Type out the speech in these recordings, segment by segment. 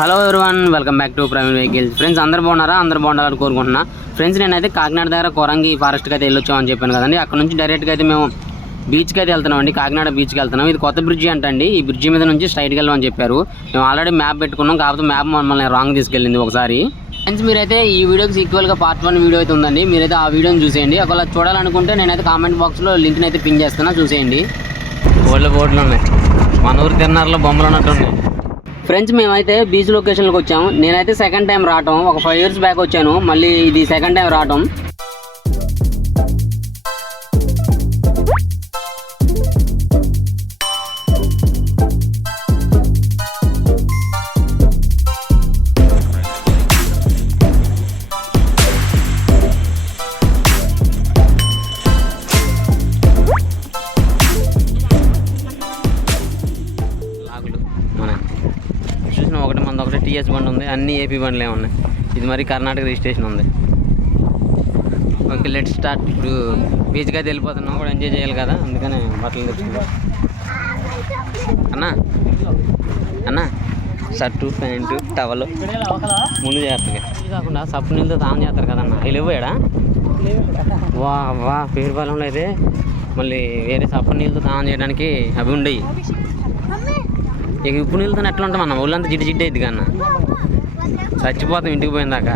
Hello everyone, welcome back to private vehicles. Friends అందరూ బాగున్నారా? అందరూ బాగుండాలని కోరుకుంటున్నా. ఫ్రెండ్స్ నేనైతే కాకినాడ దగ్గర కొరంగి ఫారెస్ట్కి అయితే వెళ్ళొచ్చామని చెప్పాను కదండి. అక్కడ నుంచి డైరెక్ట్గా అయితే మేము బీచ్కి అయితే వెళ్తున్నాం అండి. కాకినాడ బీచ్కి వెళ్తున్నాం. ఇది కొత్త బ్రిడ్జి అంటండి. ఈ బ్రిడ్జి మీద నుంచి స్ట్రైట్కి వెళ్ళమని చెప్పారు. మేము ఆల్రెడీ మ్యాప్ పెట్టుకున్నాం, కాకపోతే మ్యాప్ మమ్మల్ని రాంగ్ తీసుకెళ్ళింది ఒకసారి. ఫ్రెండ్స్ మీరైతే ఈ వీడియోకి ఈక్వల్గా పార్ట్ 1 వీడియో అయితే ఉందండి. మీరైతే ఆ వీడియోని చూసేయండి. ఒకవేళ చూడాలనుకుంటే నేనైతే కామెంట్ బాక్స్లో లింక్ని అయితే పిన్ చేస్తున్నా, చూసేయండి. బోర్డులు ఉన్నాయి, మన ఊరు తిన్నారులో బొమ్మలు ఉన్నట్టు ఉన్నాయి. ఫ్రెండ్స్ మేమైతే బీచ్ లొకేషన్కి వచ్చాము. నేనైతే సెకండ్ టైం రావటం, ఒక 5 years బ్యాక్ వచ్చాను, మళ్ళీ ఇది సెకండ్ టైం రావటం. ఒకటి మన ఒకటి టీఎస్ బండి ఉంది, అన్ని ఏపీ బండ్లే ఉన్నాయి. ఇది మరి కర్ణాటక రిజిస్ట్రేషన్ ఉంది. Okay, let start. ఇప్పుడు బీచ్కి అయితే వెళ్ళిపోతున్నాం, కూడా ఎంజాయ్ చేయాలి కదా, అందుకనే బట్టలు తెచ్చుకుంటాం. అన్నా షర్టు ప్యాంటు టవల్ ముందు చేస్తారు. ఇది కాకుండా సప్పు నీళ్ళతో తాను చేస్తారు కదన్నా, అవి లేవాడా? వా పేరుపాలెంలో అయితే మళ్ళీ వేరే సప్పు నీళ్ళతో తాను చేయడానికి అవి ఉండయి. ఇక ఉప్పు నీళ్ళతో ఎట్లా ఉంటాం అన్న, ఒళ్ళంతా జిడ్డు అయింది కన్నా, చచ్చిపోతాం ఇంటికి పోయిందాక.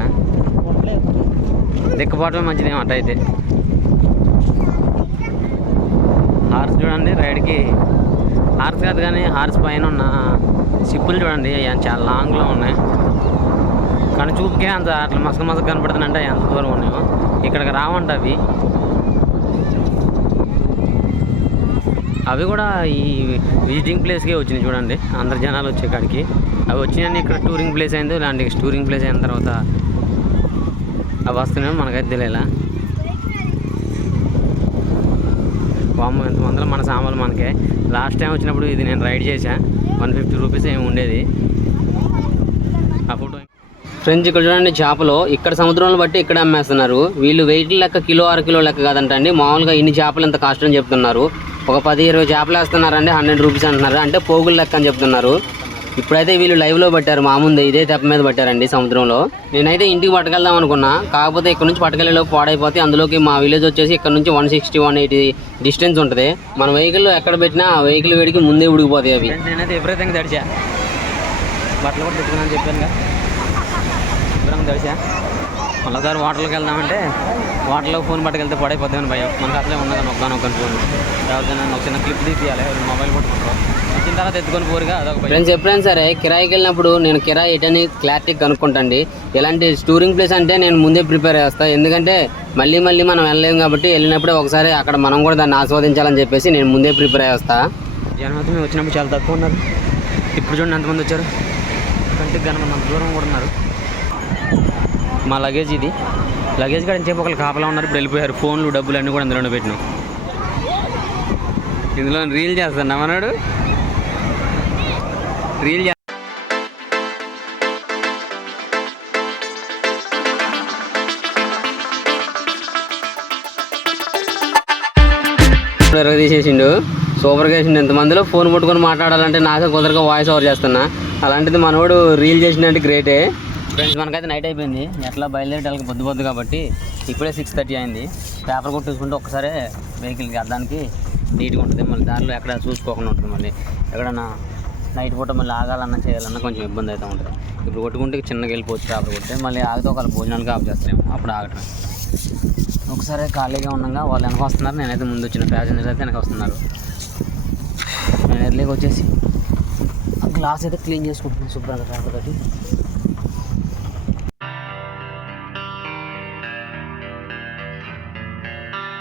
దిక్కుపోవటమే మంచిదేమో అట్ట అయితే. హార్స్ చూడండి, రైడ్కి హార్స్ కాదు కానీ హార్స్ పైన ఉన్న సిప్పులు చూడండి, అవి చాలా లాంగ్లో ఉన్నాయి. కానీ చూపుకే అంత అట్లా మసక కనపడుతుందంటే ఎంత దూరం ఉన్నాయో. ఇక్కడికి రావంట అవి కూడా ఈ విజిటింగ్ ప్లేస్కే వచ్చినాయి చూడండి, అందరు జనాలు వచ్చే కాడికి. అవి వచ్చినాయని ఇక్కడ టూరింగ్ ప్లేస్ అయిందో, ఇలాంటి టూరింగ్ ప్లేస్ అయిన తర్వాత అవి వస్తున్నాయో మనకైతే తెలియలా. వాము ఎంతమందిలో మన సామాన్లు మనకే. లాస్ట్ టైం వచ్చినప్పుడు ఇది నేను రైడ్ చేశా, 150 రూపీస్ ఏమి ఉండేది అప్పుడు. ఫ్రెండ్స్ ఇక్కడ చూడండి, చేపలు ఇక్కడ సముద్రంలో బట్టి ఇక్కడ అమ్మేస్తున్నారు. వీళ్ళు వెయిట్ లెక్క కిలో 1/2 కిలో లెక్క కాదంటండి, మామూలుగా ఇన్ని చేపలు ఎంత కాస్ట్ అని చెప్తున్నారు. ఒక 10-20 చేపలు వేస్తున్నారండి, 100 రూపీస్ అంటున్నారు, అంటే పోగులు లెక్క అని చెప్తున్నారు. ఇప్పుడైతే వీళ్ళు లైవ్లో పట్టారు, మా ముందే ఇదే తెప్ప మీద పట్టారండి సముద్రంలో. నేనైతే ఇంటికి పట్టుకెళ్దాం అనుకున్నా, కాకపోతే ఇక్కడ నుంచి పట్టుకెళ్ళేలోపు పాడైపోతే. అందులోకి మా విలేజ్ వచ్చేసి ఇక్కడ నుంచి 160-180 డిస్టెన్స్ ఉంటుంది. మన వెహికల్ ఎక్కడ పెట్టినా ఆ వెహికల్ వేడికి ముందే ఉడికిపోతాయి అవి. నేనైతే ఎవ్రీథింగ్ తడిచా, బట్టలు కూడా తెచ్చుకున్నాను చెప్పాను, శుభ్రంగా తడిచా. మళ్ళీసారి వాటర్లోకి వెళ్దామంటే వాటర్లో ఫోన్ పట్టుకెళ్తే పడైపోద్దామని భయం. మనకు అసలే ఉన్నదని ఒక్కనొక్కని ఫోన్, ఎవరికైనా ఒక చిన్న క్లిప్ తీయాలి, మొబైల్ పట్టుకుంటారు, వచ్చిన తర్వాత ఎత్తుకొని పోరుగా అదొక. ఫ్రెండ్స్ ఎప్పుడైనా సరే కిరాయికి వెళ్ళినప్పుడు నేను కిరాయి ఎటని క్లారిటీ కనుక్కుంటండి. ఎలాంటి టూరింగ్ ప్లేస్ అంటే నేను ముందే ప్రిపేర్ చేస్తాను, ఎందుకంటే మళ్ళీ మనం వెళ్ళలేము కాబట్టి వెళ్ళినప్పుడే ఒకసారి అక్కడ మనం కూడా దాన్ని ఆస్వాదించాలని చెప్పేసి నేను ముందే ప్రిపేర్ చేస్తాను. జనం మేము వచ్చినప్పుడు చాలా తక్కువ ఉన్నారు, ఇప్పుడు చూడండి ఎంతమంది వచ్చారు, కంటికి కనుక దూరం కూడా ఉన్నారు. మా లగేజ్ ఇది, లగేజ్ కూడా చెప్పి ఒకళ్ళు కాపలా ఉన్నారు, ఇప్పుడు వెళ్ళిపోయారు. ఫోన్లు డబ్బులు అన్నీ కూడా అందులోనే పెట్టినాం. ఇందులో రీల్ చేస్తాను అన్నాడు, రీల్ తీసేసిండు, సూపర్గా వేసిండు. ఎంతమందిలో ఫోన్ పట్టుకొని మాట్లాడాలంటే నాకే కుదరగా వాయిస్ ఓవర్ చేస్తున్నా, అలాంటిది మనోడు రీల్ చేసినట్టు గ్రేటే. ఫ్రెండ్స్ మనకైతే నైట్ అయిపోయింది, ఎట్లా బయలుదేరేటానికి పొద్దు కాబట్టి ఇప్పుడే 6:30 అయింది. పేపర్ కొట్టేసుకుంటే ఒక్కసారి వెహికల్కి అద్దానికి నీట్గా ఉంటుంది, మళ్ళీ దారిలో ఎక్కడ చూసుకోకుండా ఉంటుంది. మళ్ళీ ఎక్కడన్నా నైట్ పూట మళ్ళీ ఆగాలన్నా చేయాలన్నా కొంచెం ఇబ్బంది అయితే ఉంటుంది. ఇప్పుడు కొట్టుకుంటే చిన్నగా వెళ్ళిపోవచ్చు పేపర్ కొట్టే, మళ్ళీ ఆగితే ఒకవేళ భోజనానికి ఆఫ్ చేస్తాము, అప్పుడు ఆగటం. ఒకసారి ఖాళీగా ఉన్నాగా వాళ్ళు వెనక వస్తున్నారు, నేనైతే ముందు వచ్చిన ప్యాసింజర్స్ అయితే వెనక వస్తున్నారు. నేను ఎర్లీగా వచ్చేసి ఆ గ్లాస్ అయితే క్లీన్ చేసుకుంటున్నాను శుభ్రంగా పేపర్ తోటి.